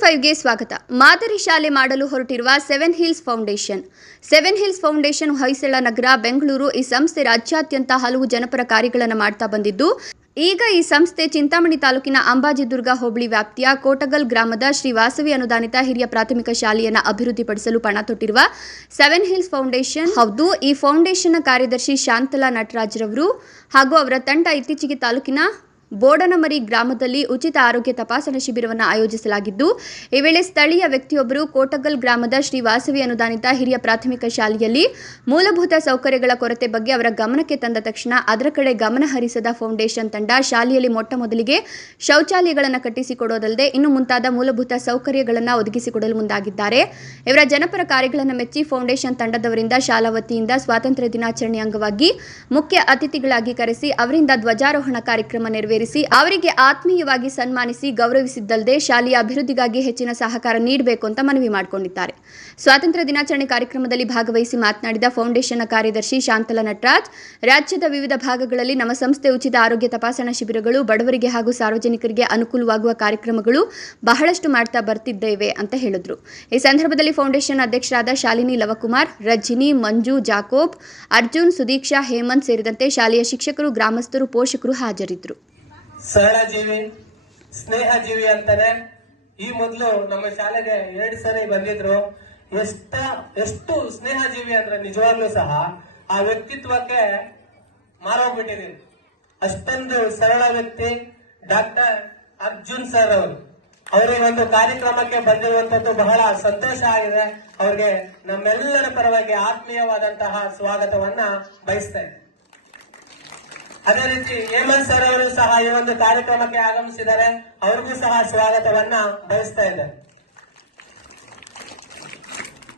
ಫೈವ್ಗೆ ಸ್ವಾಗತ. ಮಾದರಿ ಶಾಲೆ ಮಾಡಲು ಹೊರಟಿರುವ seven hills foundation seven hills foundation Hoysala Nagar, Bengaluru ಈ ಸಂಸ್ಥೆ ರಾಜ್ಯಾದ್ಯಂತ ಹಲವು ಜನಪರ ಕಾರ್ಯಗಳನ್ನು ಮಾಡ್ತಾ ಬಂದಿದ್ದು, ಈಗ ಈ ಸಂಸ್ಥೆ ಚಿಂತಾಮಣಿ ತಾಲೂಕಿನ ಅಂಬಾಜಿದುರ್ಗ ಹೋಬಳಿ ವ್ಯಾಪ್ತಿಯ ಕೋಟಗಲ್ ಗ್ರಾಮದ ಶ್ರೀ ವಾಸವಿ ಅನುದಾನಿತ ಹಿರಿಯ ಪ್ರಾಥಮಿಕ ಶಾಲೆಯನ್ನು ಅಭಿವೃದ್ಧಿಪಡಿಸಲು ಪಣ ತೊಟ್ಟಿರುವ ಸೆವೆನ್ ಹಿಲ್ಸ್ ಫೌಂಡೇಶನ್ ಹೌದು, ಈ ಫೌಂಡೇಶನ್ನ ಕಾರ್ಯದರ್ಶಿ ಶಾಂತಲಾ ನಟರಾಜ್ರವರು ಹಾಗೂ ಅವರ ತಂಡ ಇತ್ತೀಚೆಗೆ ತಾಲೂಕಿನ ಬೋಡನಮರಿ ಗ್ರಾಮದಲ್ಲಿ ಉಚಿತ ಆರೋಗ್ಯ ತಪಾಸಣಾ ಶಿಬಿರವನ್ನು ಆಯೋಜಿಸಲಾಗಿದ್ದು, ಈ ವೇಳೆ ಸ್ಥಳೀಯ ವ್ಯಕ್ತಿಯೊಬ್ಬರು ಕೋಟಗಲ್ ಗ್ರಾಮದ ಶ್ರೀ ವಾಸವಿ ಅನುದಾನಿತ ಹಿರಿಯ ಪ್ರಾಥಮಿಕ ಶಾಲೆಯಲ್ಲಿ ಮೂಲಭೂತ ಸೌಕರ್ಯಗಳ ಕೊರತೆ ಬಗ್ಗೆ ಅವರ ಗಮನಕ್ಕೆ ತಂದ ತಕ್ಷಣ ಅದರ ಕಡೆ ಗಮನ ಹರಿಸದ ಫೌಂಡೇಶನ್ ತಂಡ ಶಾಲೆಯಲ್ಲಿ ಮೊಟ್ಟ ಮೊದಲಿಗೆ ಶೌಚಾಲಯಗಳನ್ನು ಕಟ್ಟಿಸಿಕೊಡೋದಲ್ಲದೆ ಇನ್ನು ಮುಂತಾದ ಮೂಲಭೂತ ಸೌಕರ್ಯಗಳನ್ನು ಒದಗಿಸಿಕೊಡಲು ಮುಂದಾಗಿದ್ದಾರೆ. ಇವರ ಜನಪರ ಕಾರ್ಯಗಳನ್ನು ಮೆಚ್ಚಿ ಫೌಂಡೇಶನ್ ತಂಡದವರಿಂದ ಶಾಲಾ ವತಿಯಿಂದ ಸ್ವಾತಂತ್ರ್ಯ ದಿನಾಚರಣೆ ಅಂಗವಾಗಿ ಮುಖ್ಯ ಅತಿಥಿಗಳಾಗಿ ಕರೆಸಿ, ಅವರಿಂದ ಧ್ವಜಾರೋಹಣ ಕಾರ್ಯಕ್ರಮ ನೆರವೇರಿಸಿ ಅವರಿಗೆ ಆತ್ಮೀಯವಾಗಿ ಸನ್ಮಾನಿಸಿ ಗೌರವಿಸಿದ್ದಲ್ಲದೆ ಶಾಲೆಯ ಅಭಿವೃದ್ಧಿಗಾಗಿ ಹೆಚ್ಚಿನ ಸಹಕಾರ ನೀಡಬೇಕು ಅಂತ ಮನವಿ ಮಾಡಿಕೊಂಡಿದ್ದಾರೆ. ಸ್ವಾತಂತ್ರ್ಯ ದಿನಾಚರಣೆ ಕಾರ್ಯಕ್ರಮದಲ್ಲಿ ಭಾಗವಹಿಸಿ ಮಾತನಾಡಿದ ಫೌಂಡೇಶನ್ನ ಕಾರ್ಯದರ್ಶಿ ಶಾಂತಲಾ ನಟರಾಜ್, ರಾಜ್ಯದ ವಿವಿಧ ಭಾಗಗಳಲ್ಲಿ ನಮ್ಮ ಸಂಸ್ಥೆ ಉಚಿತ ಆರೋಗ್ಯ ತಪಾಸಣಾ ಶಿಬಿರಗಳು, ಬಡವರಿಗೆ ಹಾಗೂ ಸಾರ್ವಜನಿಕರಿಗೆ ಅನುಕೂಲವಾಗುವ ಕಾರ್ಯಕ್ರಮಗಳು ಬಹಳಷ್ಟು ಮಾಡ್ತಾ ಬರ್ತಿದ್ದೇವೆ ಅಂತ ಹೇಳಿದ್ರು. ಈ ಸಂದರ್ಭದಲ್ಲಿ ಫೌಂಡೇಶನ್ ಅಧ್ಯಕ್ಷರಾದ ಶಾಲಿನಿ ಲವಕುಮಾರ್, ರಜಿನಿ, ಮಂಜು, ಜಾಕೋಬ್, ಅರ್ಜುನ್, ಸುದೀಕ್ಷಾ, ಹೇಮಂತ್ ಸೇರಿದಂತೆ ಶಾಲೆಯ ಶಿಕ್ಷಕರು, ಗ್ರಾಮಸ್ಥರು, ಪೋಷಕರು ಹಾಜರಿದ್ದರು. ಸರಳ ಜೀವಿ ಸ್ನೇಹ ಜೀವಿ ಅಂತಾನೆ ಈ ಮೊದಲು ನಮ್ಮ ಶಾಲೆಗೆ ಎರಡು ಸರಿ ಬಂದಿದ್ರು. ಎಷ್ಟ, ಎಷ್ಟು ಸ್ನೇಹ ಜೀವಿ ಅಂದ್ರೆ ನಿಜವಾಗ್ಲೂ ಸಹ ಆ ವ್ಯಕ್ತಿತ್ವಕ್ಕೆ ಮಾರೋಗ್ಬಿಟ್ಟಿದೀನಿ ಅಷ್ಟೊಂದು ಸರಳ ವ್ಯಕ್ತಿ ಡಾಕ್ಟರ್ ಅರ್ಜುನ್ ಸರ್ ಅವರು. ಅವರ ಒಂದು ಕಾರ್ಯಕ್ರಮಕ್ಕೆ ಬಂದಿರುವಂತದ್ದು ಬಹಳ ಸಂತೋಷ ಆಗಿದೆ. ಅವ್ರಿಗೆ ನಮ್ಮೆಲ್ಲರ ಪರವಾಗಿ ಆತ್ಮೀಯವಾದಂತಹ ಸ್ವಾಗತವನ್ನ ಬಯಸ್ತಾ ಇದ್ದೀನಿ ಅದೇ ರೀತಿ ಹೇಮಂತ್ ಸರ್ ಅವರು ಸಹ ಈ ಒಂದು ಕಾರ್ಯಕ್ರಮಕ್ಕೆ ಆಗಮಿಸಿದ್ದಾರೆ ಅವ್ರಿಗೂ ಸಹ ಸ್ವಾಗತವನ್ನ ಬಯಸ್ತಾ ಇದ್ದಾರೆ